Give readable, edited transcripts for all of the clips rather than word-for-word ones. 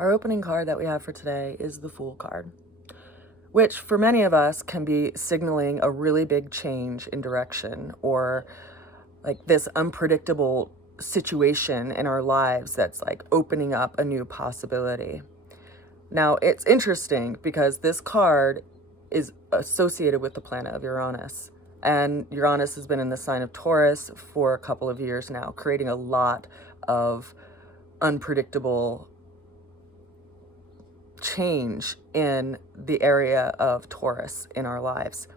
Our opening card that we have for today is the Fool card, which for many of us can be signaling a really big change in direction, or like this unpredictable situation in our lives that's like opening up a new possibility. Now, it's interesting because this card is associated with the planet of Uranus. And Uranus has been in the sign of Taurus for a couple of years now, creating a lot of unpredictable change in the area of Taurus in our lives.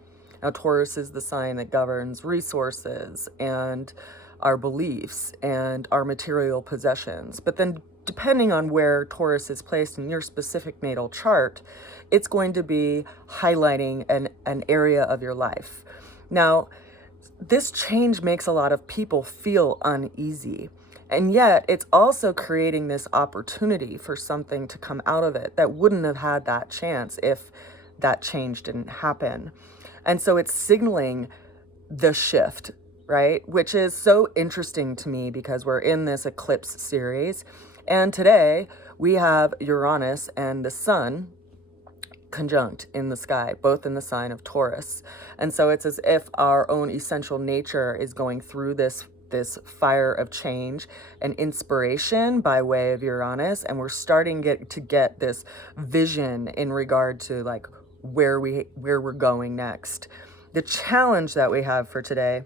Now, Taurus is the sign that governs resources and our beliefs and our material possessions. But then, depending on where Taurus is placed in your specific natal chart, it's going to be highlighting an area of your life. Now, this change makes a lot of people feel uneasy. And yet it's also creating this opportunity for something to come out of it that wouldn't have had that chance if that change didn't happen. And so it's signaling the shift, right? Which is so interesting to me because we're in this eclipse series. And today we have Uranus and the sun conjunct in the sky, both in the sign of Taurus. And so it's as if our own essential nature is going through this fire of change and inspiration by way of Uranus, and we're starting to get this vision in regard to like where we're going next. The challenge that we have for today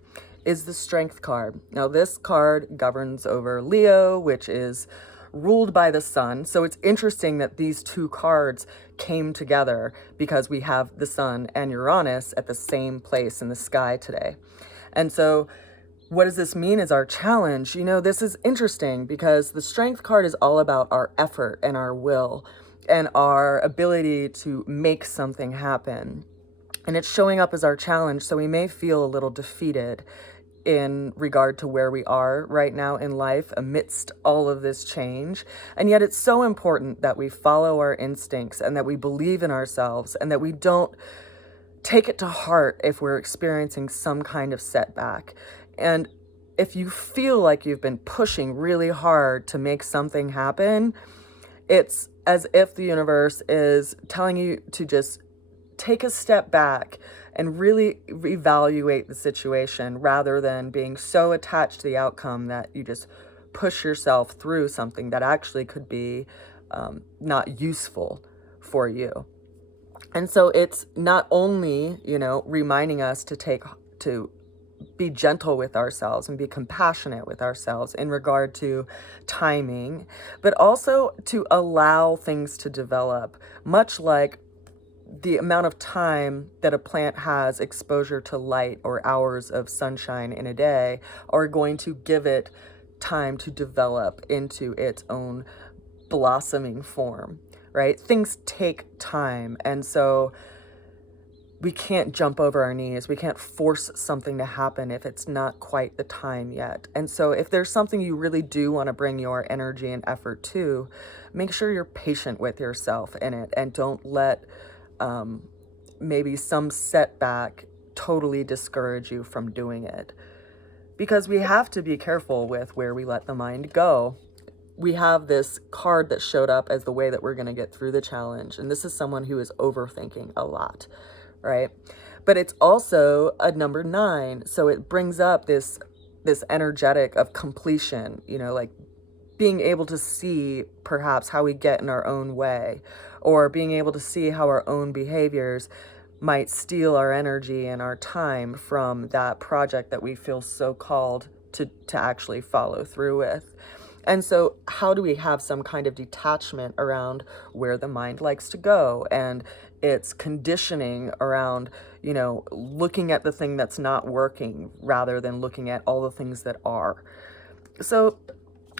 is the Strength card. Now, this card governs over Leo, which is ruled by the sun. So it's interesting that these two cards came together because we have the sun and Uranus at the same place in the sky today. And so what does this mean is our challenge? You know, this is interesting because the Strength card is all about our effort and our will and our ability to make something happen. And it's showing up as our challenge, so we may feel a little defeated in regard to where we are right now in life amidst all of this change. And yet it's so important that we follow our instincts and that we believe in ourselves and that we don't take it to heart if we're experiencing some kind of setback. And if you feel like you've been pushing really hard to make something happen, it's as if the universe is telling you to just take a step back and really reevaluate the situation rather than being so attached to the outcome that you just push yourself through something that actually could be not useful for you. And so it's not only, reminding us to be gentle with ourselves and be compassionate with ourselves in regard to timing, but also to allow things to develop, much like the amount of time that a plant has exposure to light or hours of sunshine in a day are going to give it time to develop into its own blossoming form, right? Things take time. And so we can't jump over our knees. We can't force something to happen if it's not quite the time yet. And so if there's something you really do want to bring your energy and effort to, make sure you're patient with yourself in it and don't let maybe some setback totally discourage you from doing it. Because we have to be careful with where we let the mind go. We have this card that showed up as the way that we're going to get through the challenge. And this is someone who is overthinking a lot. Right? But it's also a number 9. So it brings up this energetic of completion, like being able to see perhaps how we get in our own way, or being able to see how our own behaviors might steal our energy and our time from that project that we feel so called to actually follow through with. And so how do we have some kind of detachment around where the mind likes to go and its conditioning around, looking at the thing that's not working rather than looking at all the things that are. So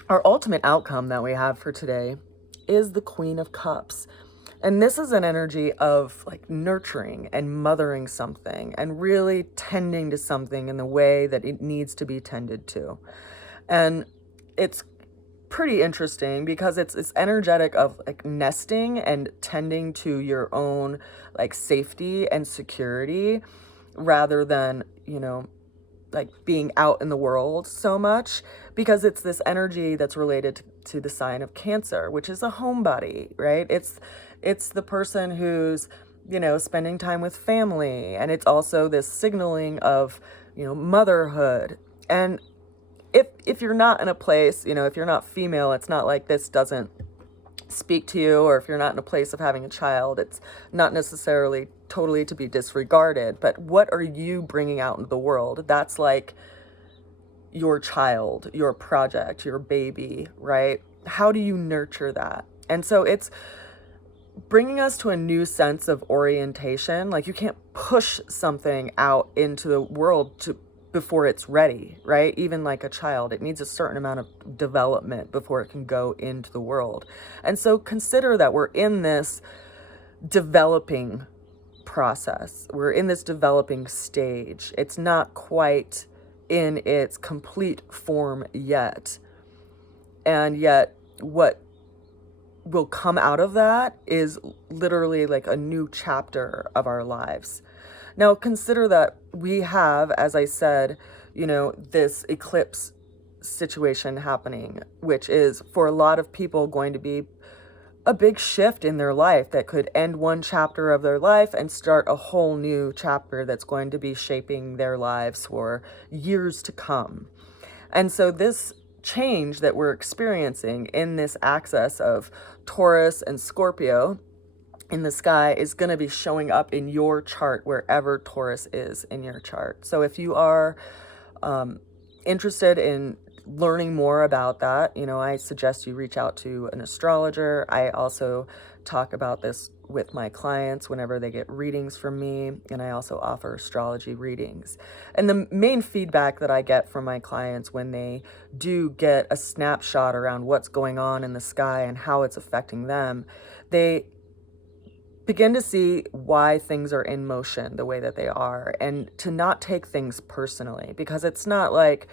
our ultimate outcome that we have for today is the Queen of Cups. And this is an energy of like nurturing and mothering something and really tending to something in the way that it needs to be tended to. And it's pretty interesting because it's energetic of like nesting and tending to your own like safety and security rather than, like being out in the world so much, because it's this energy that's related to the sign of Cancer, which is a homebody, right? It's the person who's, spending time with family, and it's also this signaling of, motherhood. And if you're not in a place, if you're not female, it's not like this doesn't speak to you, or if you're not in a place of having a child, it's not necessarily totally to be disregarded. But what are you bringing out into the world? That's like your child, your project, your baby, right? How do you nurture that? And so it's bringing us to a new sense of orientation. Like, you can't push something out into the world before it's ready, right? Even like a child, it needs a certain amount of development before it can go into the world. And so consider that we're in this developing process. We're in this developing stage. It's not quite in its complete form yet. And yet what will come out of that is literally like a new chapter of our lives. Now, consider that we have, as I said, this eclipse situation happening, which is for a lot of people going to be a big shift in their life that could end one chapter of their life and start a whole new chapter that's going to be shaping their lives for years to come. And so this change that we're experiencing in this axis of Taurus and Scorpio in the sky is going to be showing up in your chart wherever Taurus is in your chart. So if you are interested in learning more about that, I suggest you reach out to an astrologer. I also talk about this with my clients whenever they get readings from me, and I also offer astrology readings. And the main feedback that I get from my clients when they do get a snapshot around what's going on in the sky and how it's affecting them, they begin to see why things are in motion the way that they are, and to not take things personally, because it's not like,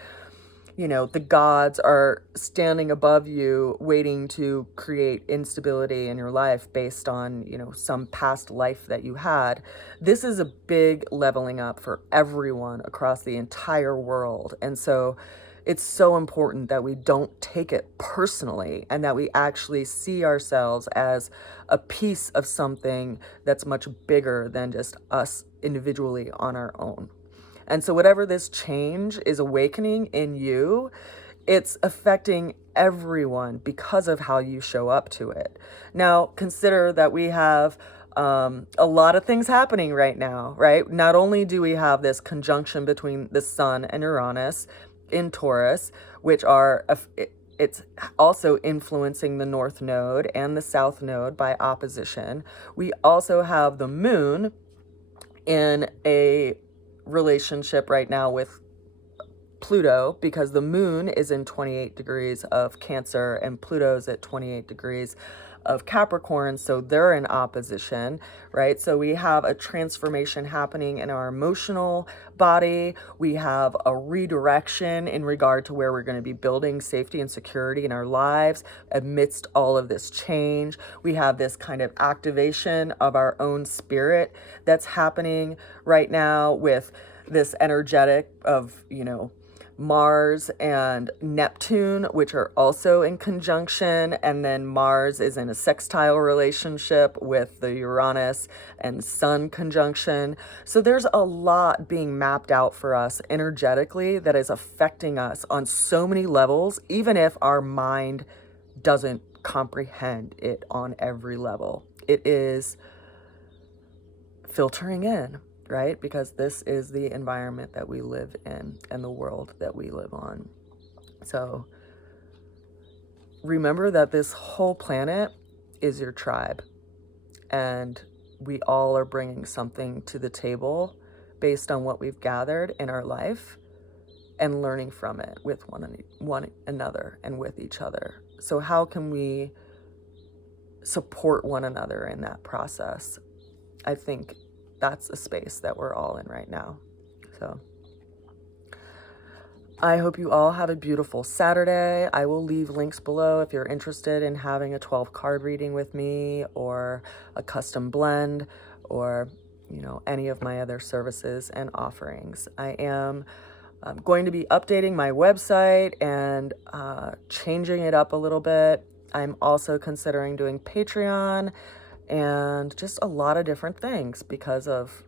the gods are standing above you waiting to create instability in your life based on, some past life that you had. This is a big leveling up for everyone across the entire world. And so it's so important that we don't take it personally, and that we actually see ourselves as a piece of something that's much bigger than just us individually on our own. And so whatever this change is awakening in you, it's affecting everyone because of how you show up to it. Now, consider that we have a lot of things happening right now, right? Not only do we have this conjunction between the Sun and Uranus in Taurus, which it's also influencing the North Node and the South Node by opposition. We also have the Moon in a relationship right now with Pluto, because the Moon is in 28 degrees of Cancer and Pluto's at 28 degrees of Capricorn, so they're in opposition, right? So we have a transformation happening in our emotional body. We have a redirection in regard to where we're going to be building safety and security in our lives amidst all of this change. We have this kind of activation of our own spirit that's happening right now with this energetic of, Mars and Neptune, which are also in conjunction, and then Mars is in a sextile relationship with the Uranus and Sun conjunction. So there's a lot being mapped out for us energetically that is affecting us on so many levels, even if our mind doesn't comprehend it on every level. It is filtering in, right? Because this is the environment that we live in and the world that we live on. So remember that this whole planet is your tribe, and we all are bringing something to the table based on what we've gathered in our life and learning from it with one another and with each other. So how can we support one another in that process? I think that's a space that we're all in right now. So I hope you all have a beautiful Saturday. I will leave links below if you're interested in having a 12 card reading with me, or a custom blend, or any of my other services and offerings. I am I'm going to be updating my website and changing it up a little bit. I'm also considering doing Patreon and just a lot of different things because of,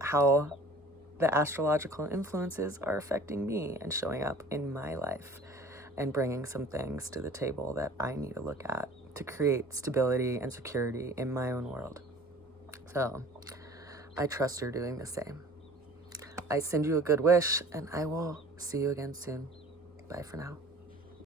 how the astrological influences are affecting me and showing up in my life and bringing some things to the table that I need to look at to create stability and security in my own world. So I trust you're doing the same. I send you a good wish, and I will see you again soon. Bye for now.